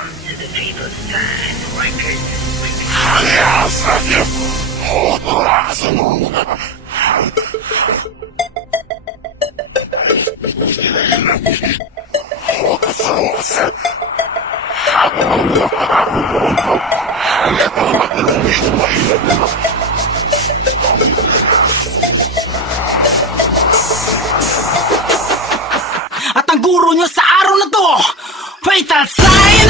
to the people's side record. At ang guro nyo sa araw na to, Fatal Sign!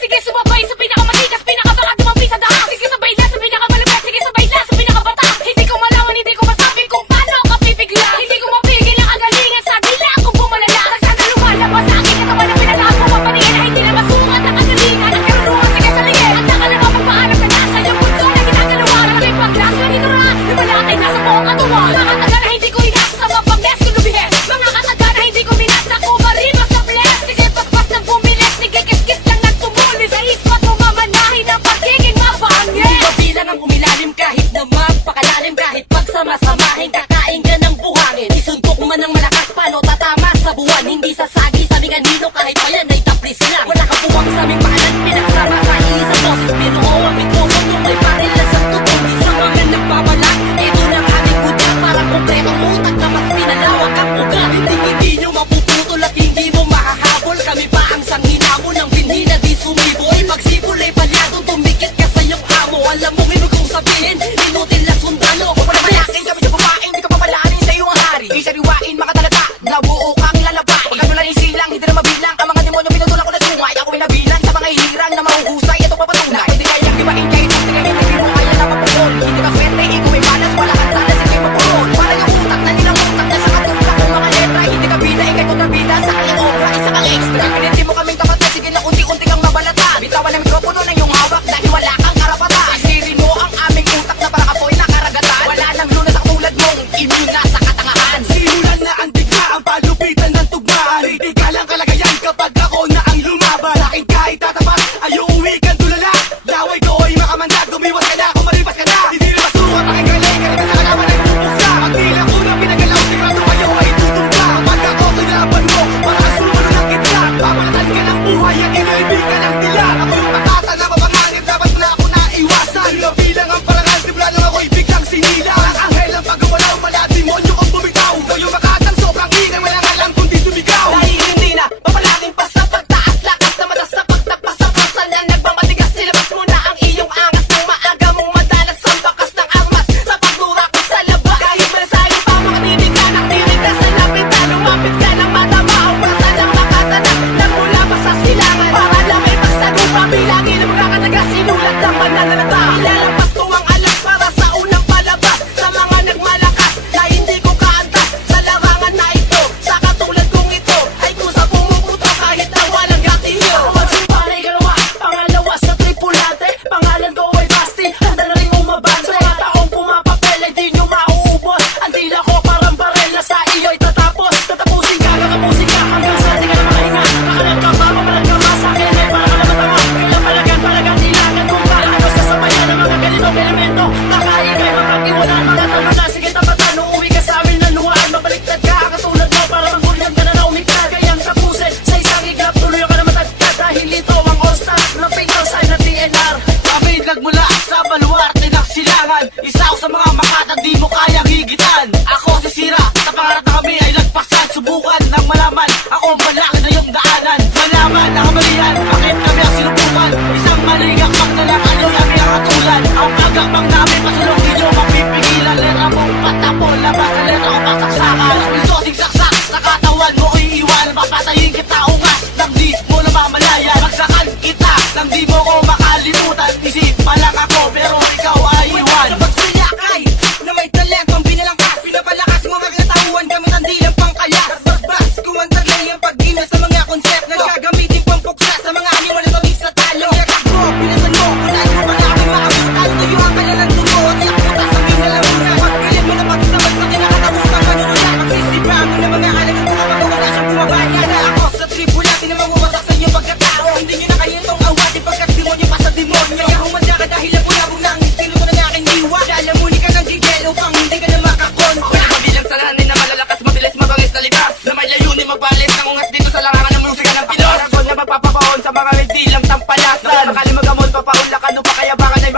Sige, sumabay sa pinakamatigas, pinakabangat lumampi sa dahas. Sige, sabay na sa pinakamalapit, sige, sabay na sa pinakabatas. Hindi ko malaman, hindi ko masabi kung paano ka pipigla. Hindi ko mapigil ang kagalingan sa dila kung bumalala. Sana lumalabas sa aking katawan na pinalahat mo mapatingin na hindi na masukat ang kagalingan. Ang karunungan, sige, sa lingin. At saka naman magpahanap ka na sa iyong mundo na ginagalawa. Naging paglas na nito na, lumalakay na sa buong katuwa. Mga kataga na hindi ko inasa, mapamnes ko lubihes. Mga kataga na hindi ko minasa, kumarimas na bless. Sige, pagpas ng bumilis, sige, kiskis lang ng tumuli. Sa ispat mo mamanahin ang pagiging mabangis. Di ba bilang ang umilalim kahit na magpakalalim. Kahit pagsamasamahin, kakain ka ng buhangin. Isuntok man ng malakas, paano tatama sa buwan. Hindi sasagi, sabi kanino kahit pa yan ay taplis lang. Wala ka buwang sa aming pangalan, pinagsama sa isang boses. Binuo ang mikrofon kung may paril na sa tutong. Di sa mga nagbabalak, ito na ang aming budyak. Parang kompletong utak na mas pinalawak ang ugat. Hindi nyo mapuputol at hindi mo mahahabol. Kami pa ang sanghinamon ng binhi na di sumiboy. Magsipol ay palyadong tumikit ka sa iyong amo. Alam mong ibig kong sabihin, inutil na sundalo. Wala malaking kami sa babae, hindi ka papalanin sa iyong hari. Di sariwain, makatalata, nabuo kang lalaba. Huwag kang nulan isilang, hindi na mabilang. Ang mga demonyo pinutulak ko na sungay. Ako ay nabilang sa mga hirang na mahuhusay. Ito papatunay, hindi kayang dibain kahit hindi kayo hindi mo kaya na mapupon. Hindi ka swerte, ikaw may malas, wala kang talas, hindi mapupon. Para yung utak na nilang utak na sa katulak ng mga letra. Hindi ka bida, ikay kontrabida, sa kanyang obra, isa kang extra. Pinindi mo kaming tapat na sige na unti-unti kang mabalata. Bitawan ng mikropono ng iyong hawak dahil wala kang karapatan. Isirin mo ang aming utak na para kapoy na karagatan. Wala nang lunas sa tulad mong immune na sa katangahan. Simulan na ang digma, ang palupitan ng tugmaan. Critical ang kalagayan kapag ako na ang lumaban. Aking kahit tatapat, ay uuwi kang tulala. Laway ko ay makamandag, gumiwas ka na, kumaripas ka na. Hindi na masukat aking galing, kalipas sa kalaman ay pupuksa. Ang tila ko na pinagalaw, sigurado kayo ay tutumba. Pag ako kinaban mo, para sumunod ang kitla. Papakatan ka ng buhay at inaibigan ang dila. Ako yung matata na mapanganib, dapat na ako naiwasan. Hindi na bilang ang parangal, simula nang ako'y biglang sinila. Ang anghel ang pagkawalaw, mala demonyo kong bumitaw. Ikaw yung makatang sobrang hinang, walang alam kundi sumigaw. Dahil hindi na papalating pa sa pagtaas. Lakas na matas sa pagtagpas sa pusa na nagmamatigas. Silabas mo na ang iyong angas nang maaga mong madalas sa bakas ng armas. Sa pagdura ko sa labas, kahit malasahin pa makatinig ka ng tinig na sa lapit na lumapit ka ng matama. Ang prasa ng makatanak nagmula pa sa silangan. Para lang may pagsagupa, bilangin ang magkakataga. Sinulat ng mananalata, ilalabas ko ang alas para sa unang palabas. Sa mga nagmalakas na hindi ko kaantas sa larangan na ito. Sa katulad kong ito ay kusa pumuputo kahit na walang gatilyo. Magsimpa na ikalawa, pangalawa sa tripulante. Pangalan ko ay Basti, handa na rin umaban. Sa mga taong pumapapel ay di nyo mauubos. Ang dila ko parang barel na sa iyo'y tatapos. Tatapusin ka, tatapusin ka hanggang sa di ka na makahinga. Makalag ka ba, mapalag ka ba sa akin ay parang alamatanga. Kailang palagan, ilangan kung paano sa sabayan ng mga ganitong elemento. Nakain kayo mapag-iwanan, mga tanong na sige tapatan. Uuwi ka sa amin na nuhaan, mabaliktad ka. Katulad mo para magbulihan ka na na umikad. Kayang tapusin sa isang iglap, tuloy ka na matagkad. Dahil ito ang all-star na Fatal Sign na TNR. Kami nagmula sa baluarte ng silangan. Isa ako sa mga makatag di mo kayang higitan. Ako si Sira, sa pangarap na kami ay nagpasan. Subukan ng malaman, ako ang malaki na yung daanan. Malaman ang kamalian, bakit kami ang sinubukan. Isang maligang pagdalang ano yung aming katulad. Ang pagkakbang namin pasulong di nyo mapipigilan. Letra mong patapo, labas na letra ko pasaksakan. Pinsosing saksak, sa katawan mo iiwan. Papatayin kita ungas, nang di mo na mamalayan. Magsakan kita, nang di mo ko makalimutan. Isip pa lang ako, pero ikaw ay iwan. Sa pagsilakay na may talentong binalangkas, pinapalakas mo maglatawan gamit ang dilang pangkalas. Bas-bas, kumandar lang yung pag-ina sa mga konsept na gagamitin pang puksa sa mga animal na tawid sa talo. Kaya kakbo, pinasan mo, kunay mo malaki maabutan. Tuyo ang kanilang dugo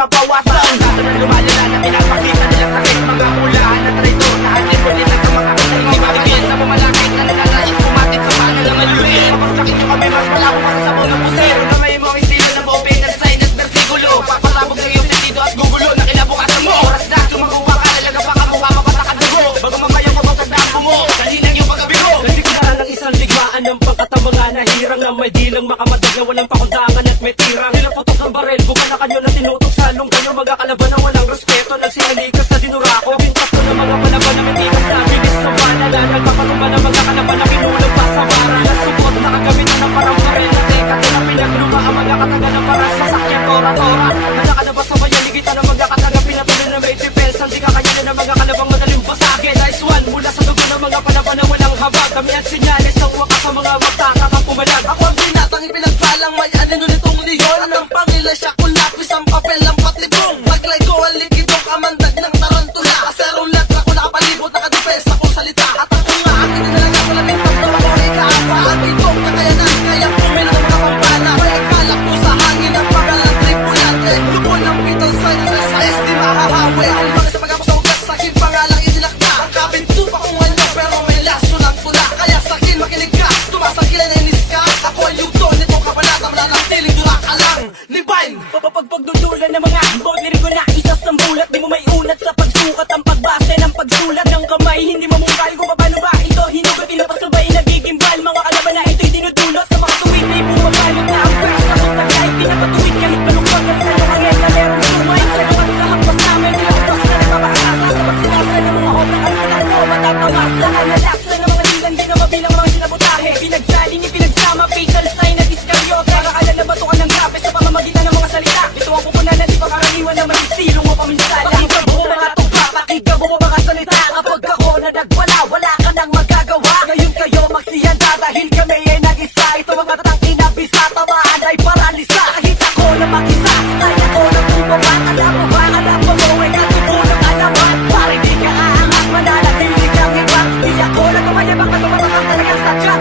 mabawasan. Nasa na lumalala na pinapakita nila sakit, mga ulaan na traitor na hatin mo nila sa mga kapatid. Hindi makikita na pumalakit na nalalais pumatit sa paano na malulit. Kapag sakit nyo kami mas malabo kasi sa buong pusir. Gamay mo ang estilo ng open at sign at versikulo. Papalabog na iyong sentido at gugulo na kinabukasan mo. Oras na sumagupa ka, lalaga pa ka mukha mapatakadago. Bago mamayang ka sa damo mo, kalinang yung pagkabigo. Nasigla ng isang ligmaan ng pangkatang mga nahirang na may dilang makamadag na walang pakundangan at may tirang. Nilaputok ng barel, buka na kanyo na tinutok sa lung kayo. Mga kalaban na walang respeto, nagsinalikas sa dinurako. Bintas ko ng mga palaban na may tikas na bilis sa banala. Nagpapatumba ng mga kalaban na kinulang pa sa wara. Nasubot na kagamit na ng parang barel na teka. Tila pinagluma ang mga kataga ng parang sasakyan tora-tora. Nalaka na ba sa bayan, ligitan ng mga kataga pinatuloy na may tipes. Hindi ka kayanin ng mga kalabang madaling basagin. Nice one, mula sa dugo ng mga palaban na walang habag. Kami at sinyalis ng wakas sa mga mata kakapumalag. Ako ang binatang ipinagpalang may anino nitong leon. Ang pangila siya kung lapis ang papel ang patibong. Maglay ko ang likidong kamandag ng tarantula. Kaserulat na ko nakapalibot nakadipesa kong salita. At ako nga ang itinalaga sa labing tatlo ako ikaapa. At itong kakayanan kaya pumila ng mga pampana. May ikalak ko sa hangin ang pagalang tripulante. Lubon ng pital sa SS di mahahawi. Ang mga sa pagkapos sa ugat sa aking pangalang itinakta. Ang kapinto pa kung ano pero may laso ng tula. Kaya sa akin makinig ka, tumasakila na inis ka. Ako ang yuto nitong kabanata, wala lang tiling dura ka lang. Libine! Pagdudulan ng mga boy, ko na isa sa bulat. Di mo may unat sa pagsukat ang pagbase ng pagsulat ng kamay. Hindi mamungkay kung paano ba ito hinugot. Pinapasabay nagiging bal. Mga kalaban na ito'y dinudulot sa mga tuwid. Di bumabalot na ang pwes sa kutagay. Pinapatuwid kahit malungkot ang kanyang hangin na lerong sumay. Sa luwag sa hampas namin, nilakutos na nagpapakasa. Sa pagsinasa ng mga obrang alunado, matatangas na analas na ng mga dilan. Di na mabilang mga sinabutahe. Pinagsaling, ipinagsama, fatal sign at iskaryote. Para alam na batukan ng grabe sa pamamagitan ng mga salita. Ito ang pupunan na di pangkaraniwan na may estilong o paminsala. Pakinggan mo mga tupa, pakinggan mo mga salita. Kapag ako na nagwala, wala ka nang magagawa. Ngayon kayo magsihanda dahil kami ay nag-isa. Ito mga tatang inabisa, tamaan ay paralisa. Kahit ako na mag-isa, kaya ko na bumaba. Alam mo ba, alam mo ay katutulong alaman. Pare di ka aangat, mananatili kang iba. Di ako na kumayabang na tumatakang talagang sadya.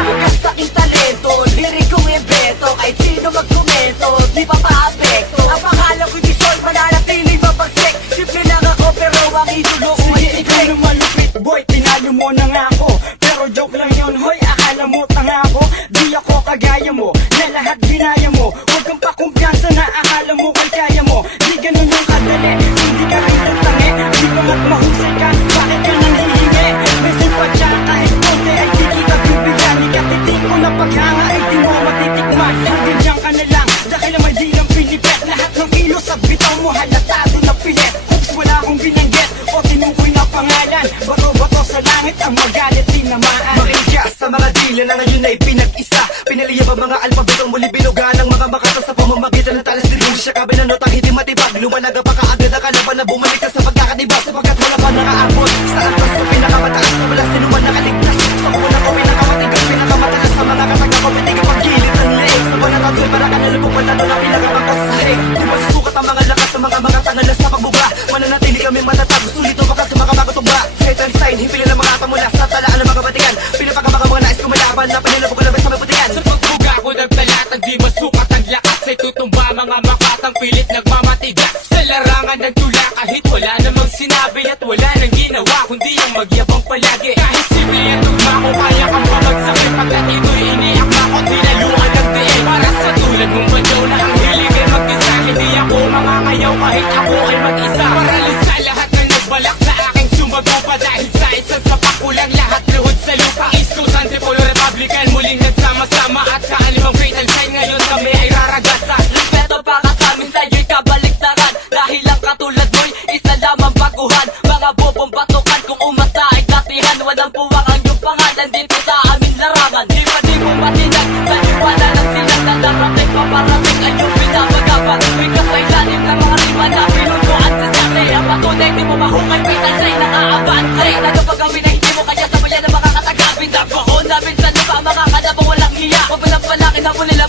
Bukas sa aking talento, lirikong imbeto. Kahit sino magkomento, di pa pa-apekto. Ang pangalan ko'y Disol, mananatili mapagsik. Simple lang ako pero ang idolo ko ay Ikaw na malupit boy, tinalo mo na nga ako. Pero joke lang yun, hoy, akala mo tanga ako. Di ako kagaya mo, na lahat ginaya mo. Huwag kang pakumpiyansa na akala mo kay kaya mo. Di ganun yung kadali, hindi ka rin tangi. Di ba mahusay ka, bakit ka nang hihingi? May simpatsya kahit konti ay di kita bibigyan. Ikatiting ko na paghanga ay di mo matitikman. Hanggang dyan ka na lang, dahil may di lang pinipet. Lahat ng kilos at bitaw mo halatado na pilit. Oops, wala akong binanggit o tinukoy na pangalan. Bato-bato sa langit ang magalit tinamaan. Makinig sa mga dila na ngayon ay pinag-isa. Pinaliyab ang mga alpabetong muli binuga ng mga makata sa pamamagitan ng talas din siya kabinanotang hindi matibag. Lumalag pa kaagad ang kalaban na bumalik ka sa pagkakadiba. Sapagkat wala pa nakaabot sa antas na pinakamataas na wala sinuman nakaligtas. Sa kuna ko pinakamatigas, pinakamatalas sa mga kataga ko pitigang paggilit ng leeg. Sa mga tatoy para ka nalupong panalo na pinakamangkas sa sahig. Kung masusukat ang mga lakas sa mga tangalas sa pagbuga, mananatili kami matatag. Sulito baka sa mga magutugba. Fatal sign, hipili ng mga mula sa talaan ng mga batikan. Pinapaka mga nais kumalaban na pinilabog ko labas sa may putikan. Sa pagbuga ko nagtalatag, di masukat ang lakas. Ay tutumba mga makatang pilit nagmamatigas. Sa larangan ng tula kahit wala namang sinabi. At wala nang ginawa kundi yung magyabang palagi. Kahit simple ang tugma ko kaya kang pamagsakin. Pagkat ito'y iniyak na ko tinaluan ng diin. Para sa tulad mong badyaw na ang hilig ay mag-isa. Hindi ako mangangayaw kahit ako ay mag-isa. Paralis sa lahat ng nagbalak sa aking sumagupa. Dahil sa isang sapak kulang lahat luhod sa lupa. East Coast Antipolo Republican muling nagsama-sama. At kaalimang fatal sign ngayon kami ay raragasan. Respeto para sa amin sa'yo'y kabaliktaran. Dahil ang katulad mo'y isa lamang baguhan. Mga bobong batukan kung umasta ay datihan. Walang puwang ang iyong pangalan dito sa amin larangan. Di ba di mo matinag sa iwala ng silang na narating paparating ang iyong pinapagapan. Wikas sa ilalim ng mga lima na pinunuan sa sate. Ang patunay di mo mahukay pitan sa'y nakaaban. Ay nagapag kami na hindi mo kaya sa bayan ng mga katagapin. Napako namin sa lupa mga kalabang walang hiya. Walang palakin na mo nila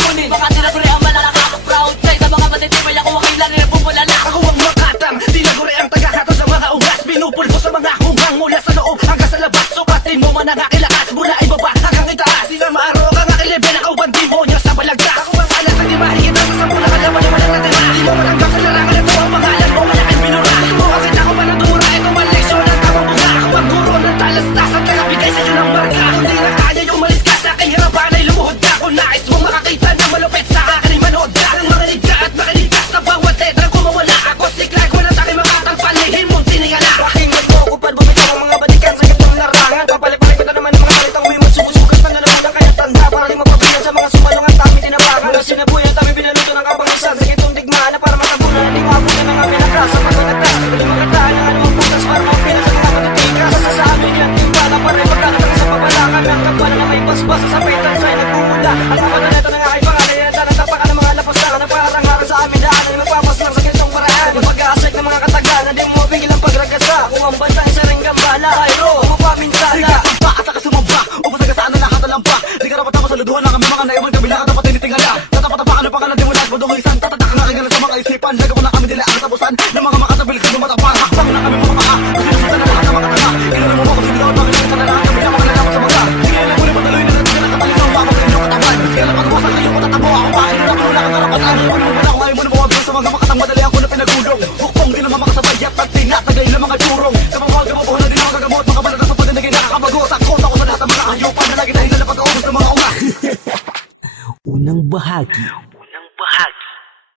Dalawang banta, isa ring gambala Cairo, bumaba minsala Sige, sumpa at saka sumamba Upos hanggang saan na nakatalampa Di ka rapat ako sa luduhan ng aming mga naiwan kami Nakatapat tinitingala Tatapatapakan ng pangalan di mo lahat Maduhulisan, tatatak na kagalan sa mga isipan Nagawa na kami nila ang tapusan Ng mga makatabilis na matapang Hakbang na kami mga paa Sinusundan na lahat ng mga tanga Inalam mo mo kung sino bakit sa na lahat kami na mga nalaman sa mga Tingnan na muli patuloy na natin nakataligaw Ako sa inyong katawan Sige lang pagwasan kayo matatabo Ako bakit na wala kang karapat Ano mo naman ako ngayon mo na mawabila sa mga makatang madali ako na pinagulong Hukpong di naman makasabay at tinatagay ng mga tsurong Kapag gamabuhan na din mga kagamot Mga balata sa pagdinagay nakakabago Sakot ako sa lahat ng mga hayupan Na lagi dahil na pag-aubos ng mga unga Unang bahagi